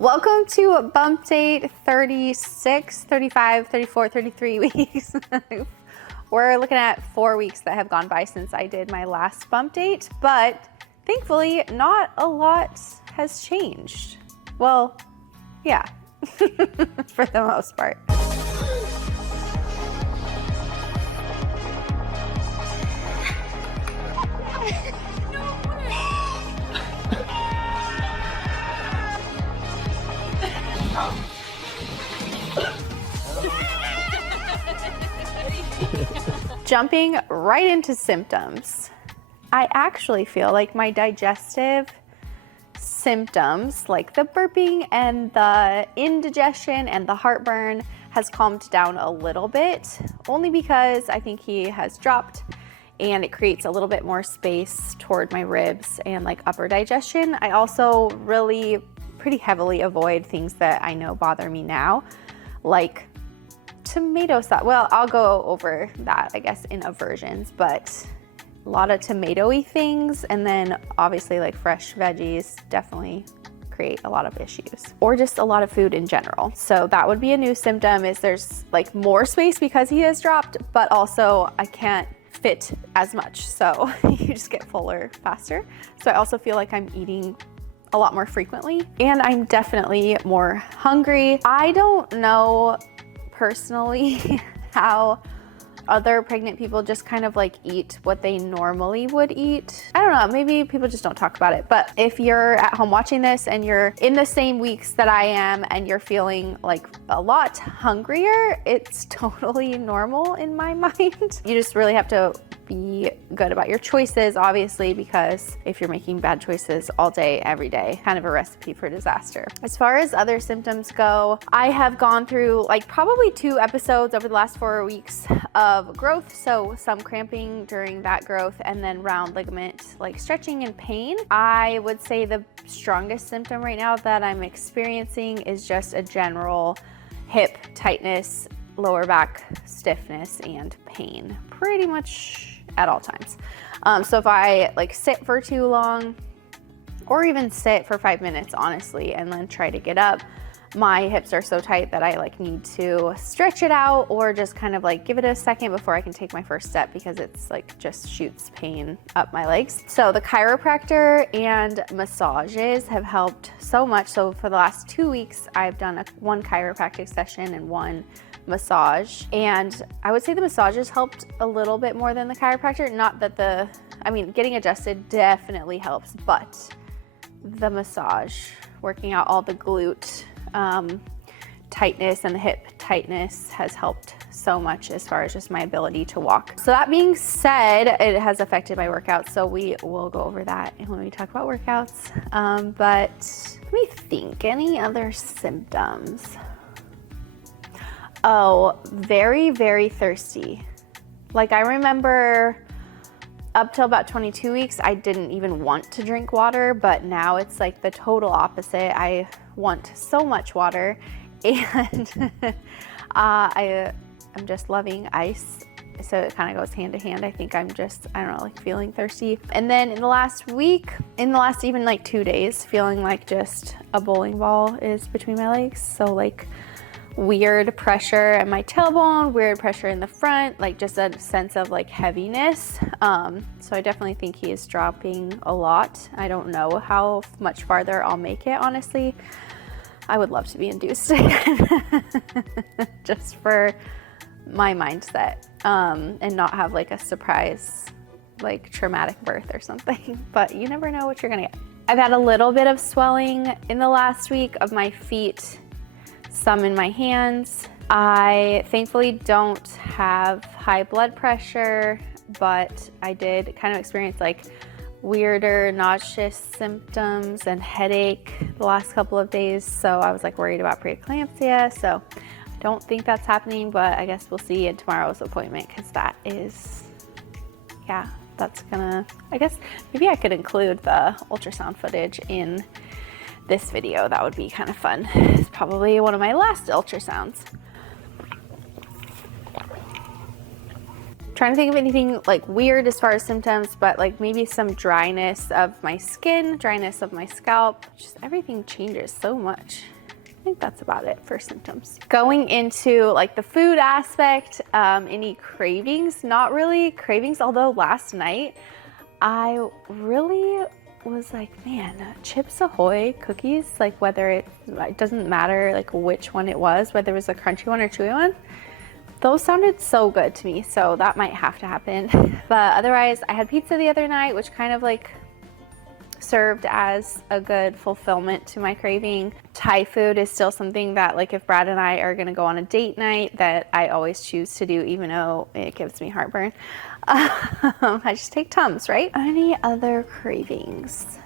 Welcome to Bumpdate 36, 35, 34, 33 weeks. We're looking at 4 weeks that have gone by since I did my last bump date, but thankfully not a lot has changed. Well, yeah, for the most part. Jumping right into symptoms. I actually feel like my digestive symptoms, like the burping and the indigestion and the heartburn, has calmed down a little bit, only because I think he has dropped and it creates a little bit more space toward my ribs and like upper digestion. I also really pretty heavily avoid things that I know bother me now, like tomato sauce. Well, I'll go over that, I guess, in aversions, but a lot of tomatoey things, and then obviously like fresh veggies definitely create a lot of issues, or just a lot of food in general. So that would be a new symptom, is there's like more space because he has dropped, but also I can't fit as much, so you just get fuller faster. So I also feel like I'm eating a lot more frequently, and I'm definitely more hungry. I don't know personally how other pregnant people just kind of like eat what they normally would eat. I don't know, maybe people just don't talk about it. But if you're at home watching this and you're in the same weeks that I am and you're feeling like a lot hungrier, it's totally normal in my mind. You just really have to be good about your choices, obviously, because if you're making bad choices all day, every day, kind of a recipe for disaster. As far as other symptoms go, I have gone through like probably 2 episodes over the last 4 weeks of growth. So some cramping during that growth, and then round ligament, like stretching and pain. I would say the strongest symptom right now that I'm experiencing is just a general hip tightness, lower back stiffness, and pain pretty much at all times. So if I like sit for too long, or even sit for 5 minutes, honestly, and then try to get up, my hips are so tight that I like need to stretch it out, or just kind of like give it a second before I can take my first step, because it's like just shoots pain up my legs. So the chiropractor and massages have helped so much. So for the last 2 weeks, I've done one chiropractic session and one massage, and I would say the massages helped a little bit more than the chiropractor. Not that getting adjusted definitely helps, but the massage, working out all the glute tightness and the hip tightness, has helped so much as far as just my ability to walk. So that being said, it has affected my workouts, so we will go over that when we talk about workouts. But let me think, any other symptoms? Oh, very, very thirsty. Like I remember up till about 22 weeks, I didn't even want to drink water, but now it's like the total opposite. I want so much water, and I'm just loving ice. So it kind of goes hand to hand. I think I'm just, I don't know, like feeling thirsty. And then in the last week, in the last even like 2 days, feeling like just a bowling ball is between my legs. So like weird pressure at my tailbone, weird pressure in the front, like just a sense of like heaviness. So I definitely think he is dropping a lot. I don't know how much farther I'll make it, honestly. I would love to be induced just for my mindset, and not have like a surprise, like traumatic birth or something, but you never know what you're gonna get. I've had a little bit of swelling in the last week of my feet, some in my hands. I thankfully don't have high blood pressure, but I did kind of experience like weirder nauseous symptoms and headache the last couple of days. So I was like worried about preeclampsia. So I don't think that's happening, but I guess we'll see in tomorrow's appointment, because that is, yeah, that's gonna, I guess maybe I could include the ultrasound footage in this video. That would be kind of fun. It's probably one of my last ultrasounds. Trying to think of anything like weird as far as symptoms, but like maybe some dryness of my skin, dryness of my scalp. Just everything changes so much. I think that's about it for symptoms. Going into like the food aspect, any cravings? Not really cravings, although last night I really was like, man, Chips Ahoy cookies, like whether it doesn't matter like which one it was, whether it was a crunchy one or chewy one, those sounded so good to me, so that might have to happen. But otherwise, I had pizza the other night, which kind of like served as a good fulfillment to my craving. Thai food is still something that, like, if Brad and I are gonna go on a date night, that I always choose to do, even though it gives me heartburn. I just take Tums, right? Any other cravings?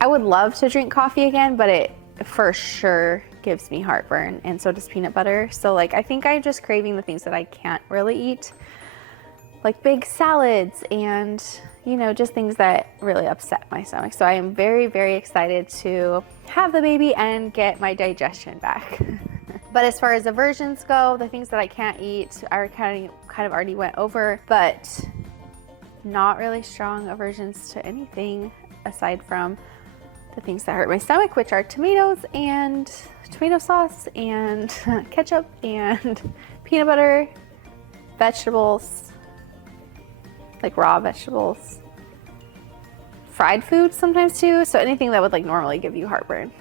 I would love to drink coffee again, but it for sure gives me heartburn, and so does peanut butter. So like, I think I'm just craving the things that I can't really eat, like big salads and, you know, just things that really upset my stomach. So I am very, very excited to have the baby and get my digestion back. But as far as aversions go, the things that I can't eat, I kind of already went over, but not really strong aversions to anything aside from the things that hurt my stomach, which are tomatoes and tomato sauce and ketchup and peanut butter, vegetables, like raw vegetables, fried food sometimes too. So anything that would like normally give you heartburn,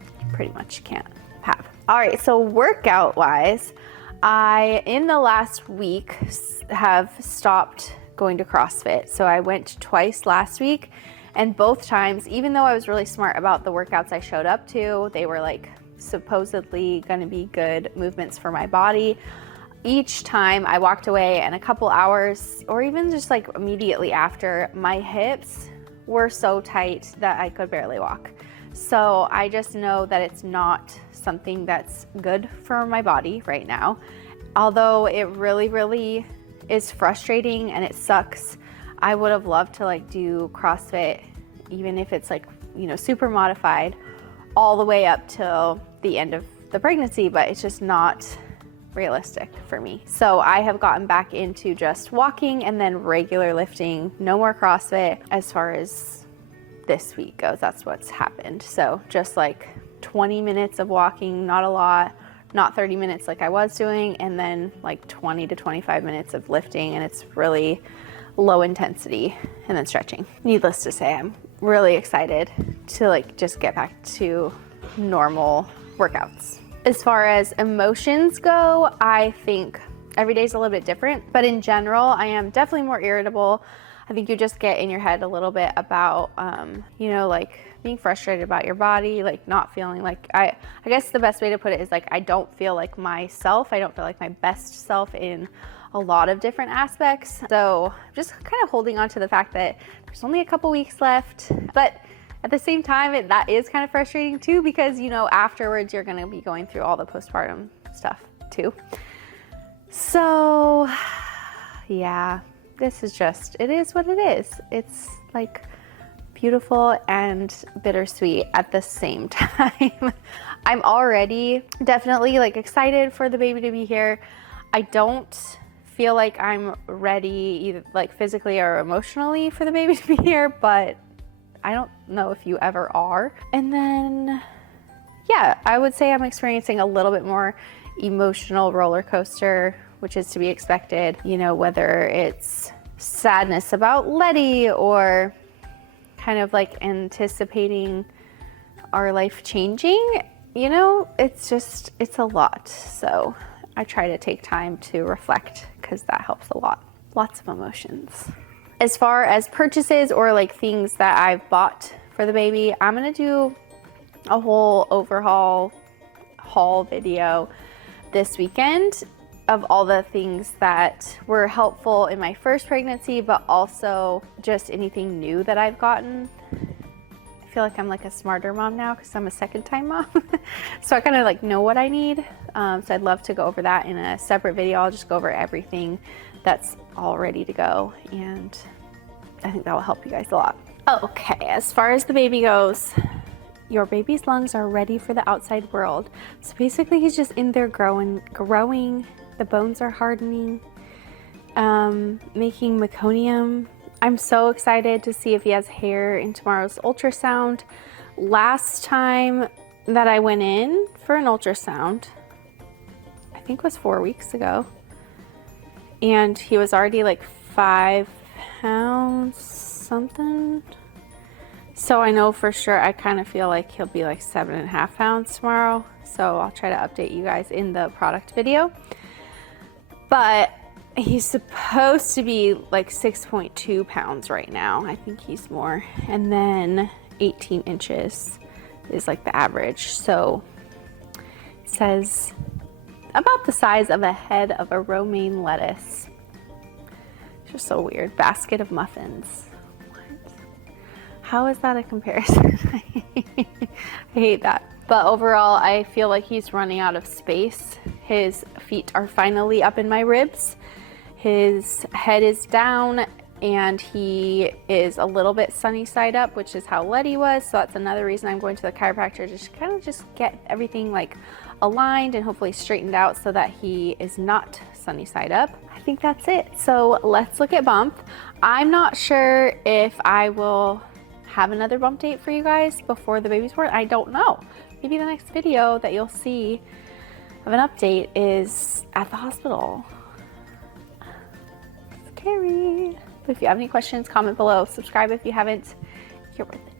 you pretty much can't have. All right, so workout wise, I, in the last week, have stopped going to CrossFit. So I went twice last week, and both times, even though I was really smart about the workouts I showed up to, they were like supposedly gonna be good movements for my body. Each time I walked away, and a couple hours, or even just like immediately after, my hips were so tight that I could barely walk. So I just know that it's not something that's good for my body right now. Although it really, really is frustrating and it sucks. I would have loved to like do CrossFit, even if it's like, you know, super modified, all the way up till the end of the pregnancy, but it's just not realistic for me. So I have gotten back into just walking and then regular lifting, no more CrossFit as far as this week goes. That's what's happened. So just like 20 minutes of walking, not a lot, not 30 minutes like I was doing, and then like 20 to 25 minutes of lifting, and it's really low intensity, and then stretching. Needless to say, I'm really excited to like just get back to normal workouts. As far as emotions go, I think every day is a little bit different, but in general, I am definitely more irritable. I think you just get in your head a little bit about, you know, like being frustrated about your body, like not feeling like, I guess the best way to put it is like, I don't feel like myself. I don't feel like my best self in a lot of different aspects. So just kind of holding on to the fact that there's only a couple weeks left, but at the same time, that is kind of frustrating too, because, you know, afterwards you're gonna be going through all the postpartum stuff too. So yeah, this is just, it is what it is. It's like beautiful and bittersweet at the same time. I'm already definitely like excited for the baby to be here. I don't feel like I'm ready either like physically or emotionally for the baby to be here, but I don't know if you ever are. And then, yeah, I would say I'm experiencing a little bit more emotional roller coaster, which is to be expected, you know, whether it's sadness about Letty or kind of like anticipating our life changing, you know, it's a lot. So I try to take time to reflect because that helps a lot. Lots of emotions. As far as purchases or like things that I've bought for the baby, I'm gonna do a whole overhaul haul video this weekend of all the things that were helpful in my first pregnancy, but also just anything new that I've gotten. I feel like I'm like a smarter mom now because I'm a second time mom. So I kind of like know what I need. So I'd love to go over that in a separate video. I'll just go over everything that's all ready to go, and I think that will help you guys a lot. Okay, as far as the baby goes, your baby's lungs are ready for the outside world. So basically he's just in there growing, the bones are hardening, making meconium. I'm so excited to see if he has hair in tomorrow's ultrasound. Last time that I went in for an ultrasound, I think it was 4 weeks ago, and he was already like 5 pounds something. So I know for sure, I kind of feel like he'll be like 7.5 pounds tomorrow. So I'll try to update you guys in the product video. But he's supposed to be like 6.2 pounds right now. I think he's more. And then 18 inches is like the average. So it says about the size of a head of a romaine lettuce. It's just so weird. Basket of muffins. What? How is that a comparison? I hate that. But overall, I feel like he's running out of space. His feet are finally up in my ribs. His head is down, and he is a little bit sunny side up, which is how Letty was. So that's another reason I'm going to the chiropractor, to kind of just get everything like aligned and hopefully straightened out so that he is not sunny side up. I think that's it. So let's look at Bump. I'm not sure if I will have another bump date for you guys before the baby's born. I don't know. Maybe the next video that you'll see of an update is at the hospital. Scary. But if you have any questions, comment below. Subscribe if you haven't. You're worth it.